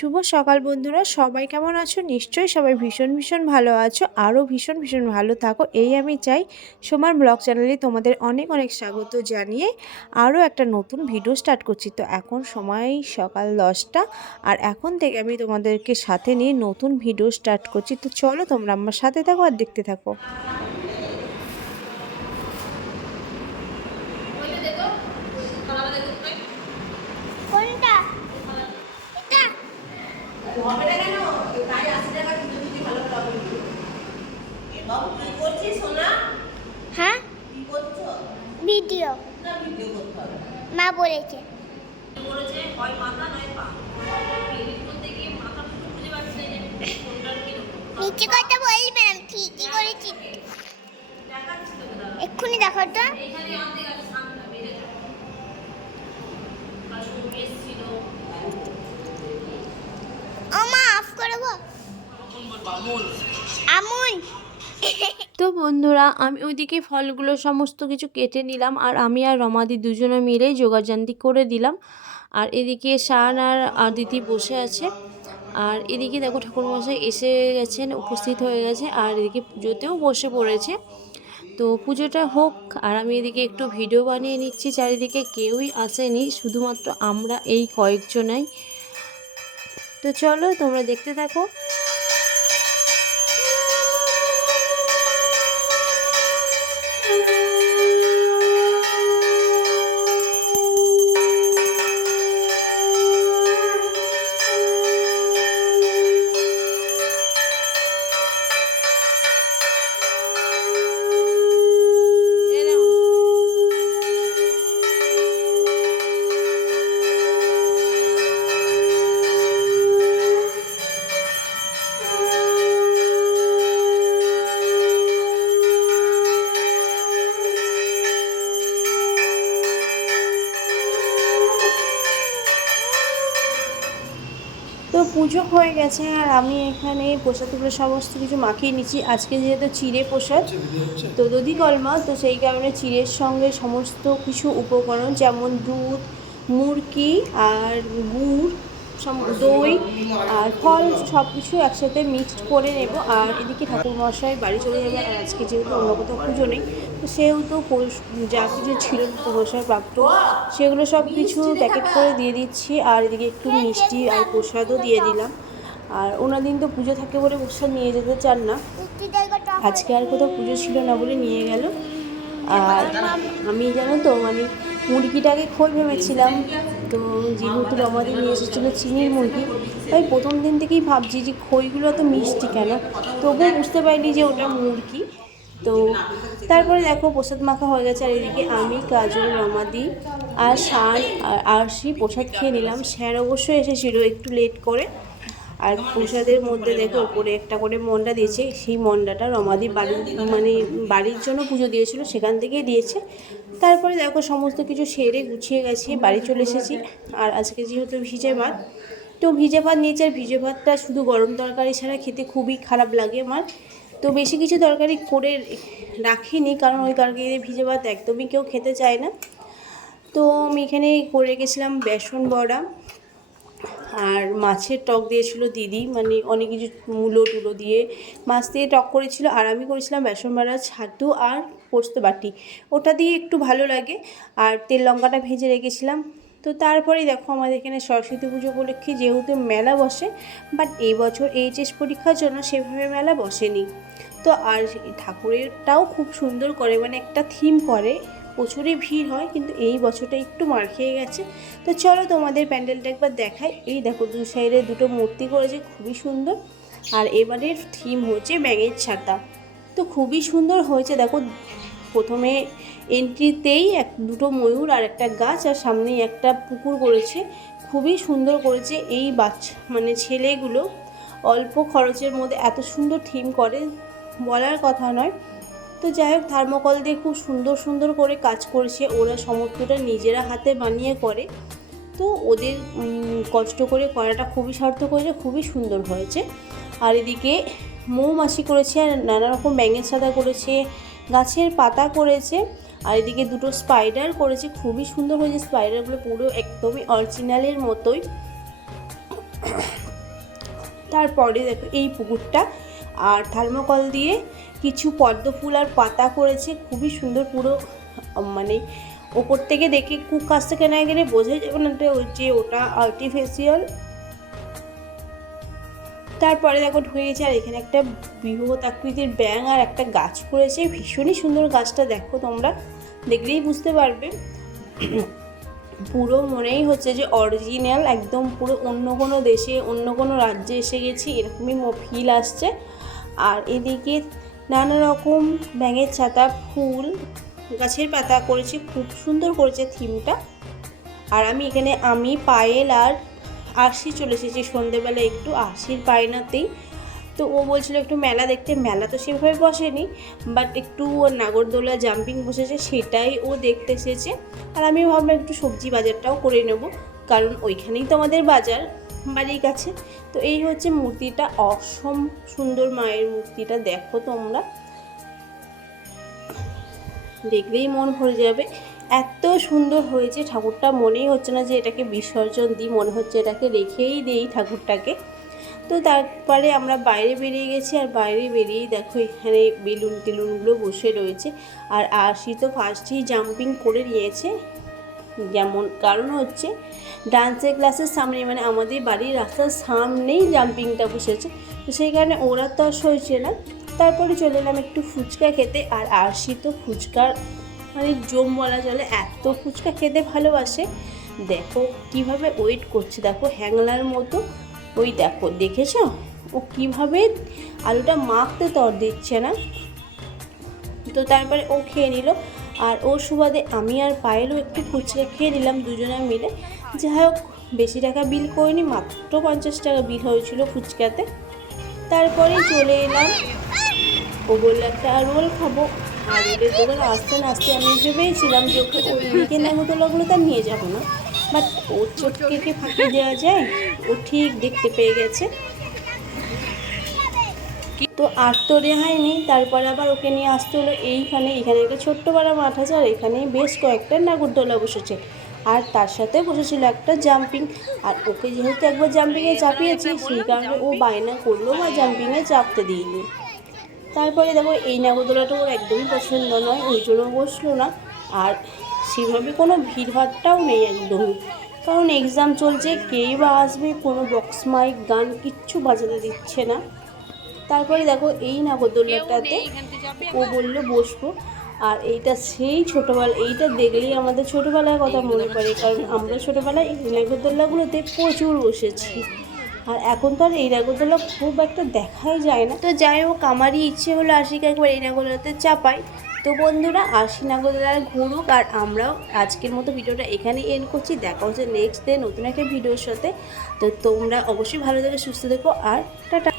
শুভ সকাল বন্ধুরা, সবাই কেমন আছো? নিশ্চয়ই সবাই ভীষণ ভালো আছো। আরও ভীষণ ভালো থাকো, এই আমি চাই। সোমার ব্লগ চ্যানেলে তোমাদের অনেক স্বাগত জানিয়ে আরও একটা নতুন ভিডিও স্টার্ট করছি। তো এখন সময় সকাল 10টা, আর এখন থেকে আমি তোমাদেরকে সাথে নিয়ে নতুন ভিডিও স্টার্ট করছি। তো চলো তোমরা আমার সাথে থাকো আর দেখতে থাকো। হ্যাঁ, ভিডিও মা বলেছে। নিচে কথা বলবে না, ঠিকই করেছি। এক্ষুনি দেখো তো। মা অফ করবো আমুল। তো বন্ধুরা, আমি ওইদিকে ফলগুলো সমস্ত কিছু কেটে নিলাম, আর আমি আর রমাদি দুজনে মিলেই যোগাযান্তি করে দিলাম। আর এদিকে শান আর দিদি বসে আছে, আর এদিকে দেখো ঠাকুরমশাই এসে গেছেন, উপস্থিত হয়ে গেছে, আর এদিকে পুজোতেও বসে পড়েছে। তো পুজোটা হোক, আর আমি এদিকে একটু ভিডিও বানিয়ে নিচ্ছি। চারিদিকে কেউই আসেনি, শুধুমাত্র আমরা এই কয়েকজনাই। তো চলো তোমরা দেখতে থাকো। তো পুজো হয়ে গেছে, আর আমি এখানে প্রসাদগুলো সমস্ত কিছু মাখিয়ে নিচ্ছি। আজকে যেহেতু চিড়ে প্রসাদ, তো দধি কলমা, তো সেই কারণে চিড়ের সঙ্গে সমস্ত কিছু উপকরণ যেমন দুধ, মুরকি আর গুড়, দই আর ফল সব কিছু একসাথে মিক্সড করে নেব। আর এদিকে ঠাকুরমশাই বাড়ি চলে যাবে, আর আজকে যেহেতু অন্য কোথাও পুজো নেই, তো সেহেতু যা কিছু ছিল প্রসাদ প্রাপ্ত সেগুলো সব কিছু প্যাকেট করে দিয়ে দিচ্ছি। আর এদিকে একটু মিষ্টি আর প্রসাদও দিয়ে দিলাম। আর ওনাদিন তো পুজো থাকে বলে প্রসাদ নিয়ে যেতে চান না, আজকে আর কোথাও পুজো ছিল না বলে নিয়ে গেল। আর আমি জানো তো মুরগিটাকে খই ভেবেছিলাম, তো যেহেতু রমাদি নিয়ে এসেছিলো চিনির মুরগি, তাই প্রথম দিন থেকেই ভাবছি যে খইগুলো তো মিষ্টি কেন, তবুও বুঝতে পারিনি যে ওটা মুরগি। তো তারপরে দেখো প্রসাদ মাখা হয়ে গেছে, আর এদিকে আমি, কাজল, রমাদি আর শান আর আরশি প্রসাদ খেয়ে নিলাম। স্যার অবশ্যই এসেছিলো একটু লেট করে। আর প্রসাদের মধ্যে দেখো উপরে একটা করে মন্ডা দিয়েছে, সেই মন্ডাটা রমাদি বাড়ির জন্য পুজো দিয়েছিল, সেখান থেকেই দিয়েছে। তারপরে দেখো সমস্ত কিছু সেরে গুছিয়ে গেছি, বাড়ি চলে এসেছি। আর আজকে যেহেতু ভিজে ভাত, তো ভিজে ভাত নিয়েছি। আর ভিজে ভাতটা শুধু গরম তরকারি ছাড়া খেতে খুবই খারাপ লাগে আমার, তো বেশি কিছু তরকারি করে রাখিনি, কারণ ওই তরকারি ভিজে ভাত একদমই কেউ খেতে চায় না। তো আমি এখানে করে রেখেছিলাম বেসন বড়া, আর মাছের টক দিয়েছিল দিদি, অনেক কিছু মূলো টুলো দিয়ে মাছ দিয়ে টক করেছিল। আর আমি করেছিলাম বেসন বড়া, ছাতু আর পোস্ত বাটি, ওটা দিয়ে একটু ভালো লাগে। আর তেল লঙ্কাটা ভেজে রেখেছিলাম। তো তারপরেই দেখো আমাদের এখানে সরস্বতী পুজো উপলক্ষে যেহেতু মেলা বসে, বাট এই বছর এইচএস পরীক্ষার জন্য সেভাবে মেলা বসেনি। তো আর ঠাকুরেরটাও খুব সুন্দর করে, একটা থিম করে, প্রচুরই ভিড় হয়, কিন্তু এই বছরটা একটু মার খেয়ে গেছে। তো চলো তোমাদের প্যান্ডেলটা একবার দেখাই। এই দেখো দু সাইডে দুটো মূর্তি করেছে, খুবই সুন্দর। আর এবারের থিম হচ্ছে ব্যাঙের ছাতা, তো খুবই সুন্দর হয়েছে। দেখো প্রথমে এন্ট্রিতেই দুটো ময়ূর আর একটা গাছ, আর সামনেই একটা পুকুর করেছে, খুবই সুন্দর করেছে। এই ছেলেগুলো অল্প খরচের মধ্যে এত সুন্দর থিম করে, বলার কথা নয়। তো যাই হোক, থার্মোকল দিয়ে খুব সুন্দর করে কাজ করেছে, ওরা সমস্তটা নিজেরা হাতে বানিয়ে করে, তো ওদের কষ্ট করে করাটা খুবই সার্থক হয়েছে, খুবই সুন্দর হয়েছে। আর এদিকে মৌমাছি করেছে, আর নানা রকম ব্যাঙের ছাতা করেছে, গাছের পাতা করেছে, আর এদিকে দুটো স্পাইডার করেছে, খুবই সুন্দর হয়েছে। স্পাইডারগুলো পুরো একদমই অরিজিনালের মতোই। তারপরে দেখো এই পুকুরটা, আর থার্মোকল দিয়ে কিছু পদ্ম ফুল আর পাতা করেছে, খুবই সুন্দর। পুরো মানে ওপর থেকে দেখে খুব কাছ থেকে না গেলে বোঝাই যাবে না যে ওটা আর্টিফিশিয়াল। তারপরে দেখো ঢুকেছে, আর এখানে একটা বৃহৎ আকৃতির ব্যাঙ আর একটা গাছ করেছে, ভীষণই সুন্দর গাছটা। দেখো তোমরা দেখলেই বুঝতে পারবে, পুরো মনেই হচ্ছে যে অরিজিনাল, একদম পুরো অন্য কোনো দেশে অন্য কোনো রাজ্যে এসে গেছি এরকমই ফিল আসছে। আর এদিকে নানা রকম ব্যাঙের ছাতা, ফুল, গাছের পাতা করেছে, খুব সুন্দর করেছে থিমটা। আর আমি এখানে পায়েল আর আরশি চলে এসেছি সন্ধ্যেবেলা একটু আরশির পায়নাতেই। তো ও বলছিল একটু মেলা দেখতে, মেলা তো সেভাবে বসেনি, বাট একটু নাগরদোলা জাম্পিং বসেছে, সেটাই ও দেখতে এসেছে। আর আমি ভাবলাম একটু সবজি বাজারটাও করে নেব, কারণ ওইখানেই তো আমাদের বাজার বাড়ির কাছে। তো এই হচ্ছে মূর্তিটা, অসম সুন্দর মায়ের মূর্তিটা। দেখো তোমরা দেখলেই মন ভরে যাবে, এত সুন্দর হয়েছে ঠাকুরটা। মনেই হচ্ছে না যে এটাকে বিসর্জন দিই, মনে হচ্ছে এটাকে রেখেই দিই ঠাকুরটাকে। তো তারপরে আমরা বাইরে বেরিয়ে গেছি, আর বাইরে বেরিয়েই দেখো এখানে বেলুন টেলুনগুলো বসে রয়েছে। আর আরশি তো ফার্স্টেই জাম্পিং করে নিয়েছে, যেমন কারণ হচ্ছে ডান্সের ক্লাসের সামনে, মানে আমাদের বাড়ির রাস্তার সামনেই জাম্পিংটা বসেছে, তো সেই কারণে ওরা তো হয়েছে না। তারপরে চলে এলাম একটু ফুচকা খেতে, আর আরশি তো ফুচকার মানে জম বলা চলে, এত ফুচকা খেতে ভালোবাসে। দেখো কিভাবে ওয়েট করছে, দেখো হ্যাংলার মতো। ওই দেখো, দেখেছ ও কিভাবে আলুটা মাখতে তর দিচ্ছে না। তো তারপরে ও খেয়ে নিল, আর ওর সুবাদে আমি আর পায়েলও একটু ফুচকা খেয়ে নিলাম দুজনে মিলে। যাই হোক, বেশি টাকা বিল করিনি, মাত্র 50 টাকা বিল হয়েছিল ফুচকাতে। তারপরে চলে এলাম, ও বললো একটা রোল খাবো। আর রোলের দোকান আসতে না আসতে আমি ভেবেছিলাম যে ওকে ওইদিকে নাগরদোলাগুলো তার নিয়ে যাবো না, বাট ওর চোখকে ফাঁকি দেওয়া যায়, ও ঠিক দেখতে পেয়ে গেছে। তো আর তো রেহাই নেই, তারপরে আবার ওকে নিয়ে আসতে হলো এখানে একটা ছোট্ট পাড়া মাঠ আছে, আর এখানেই বেশ কয়েকটা নাগরদোলা বসেছে, আর তার সাথে বসেছিল একটা জাম্পিং। আর ওকে যেহেতু একবার জাম্পিংয়ে চাপিয়েছি, সেই কারণে ও বায়না করলো বা জাম্পিংয়ে চাপতে দিইনি। তারপরে দেখো এই নাগরদোলাটা ওর একদমই পছন্দ নয়, ওই জন্য বসলো না। আর সেভাবে কোনো ভিড়ভাড়টাও নেই একদমই, কারণ এক্সাম চলছে, কেই বা আসবে, কোনো বক্স মাইক গান কিচ্ছু বাজাতে দিচ্ছে না। তারপরে দেখো এই নাগরদোলাটাতে ও বললো বসবো, আর এইটা সেই ছোটোবেলা, এইটা দেখলেই আমাদের ছোটোবেলার কথা মনে পড়ে, কারণ আমরা ছোটোবেলায় এই নাগরদোলাগুলোতে প্রচুর বসেছি। আর এখন তো আর এই নাগরদোলা খুব একটা দেখাই যায় না। তো যাই হোক, আমারই ইচ্ছে হলো আশিকে একবার এই নাগরদোলাতে চাপাই। তো বন্ধুরা, আশি নাগরদোলা ঘুরুক, আর আমরাও আজকের মতো ভিডিওটা এখানেই এন্ড করছি। দেখা হচ্ছে নেক্সট ডে নতুন একটা ভিডিওর সাথে। তো তোমরা অবশ্যই ভালো থেকো, সুস্থ থেকো, আর টাটা।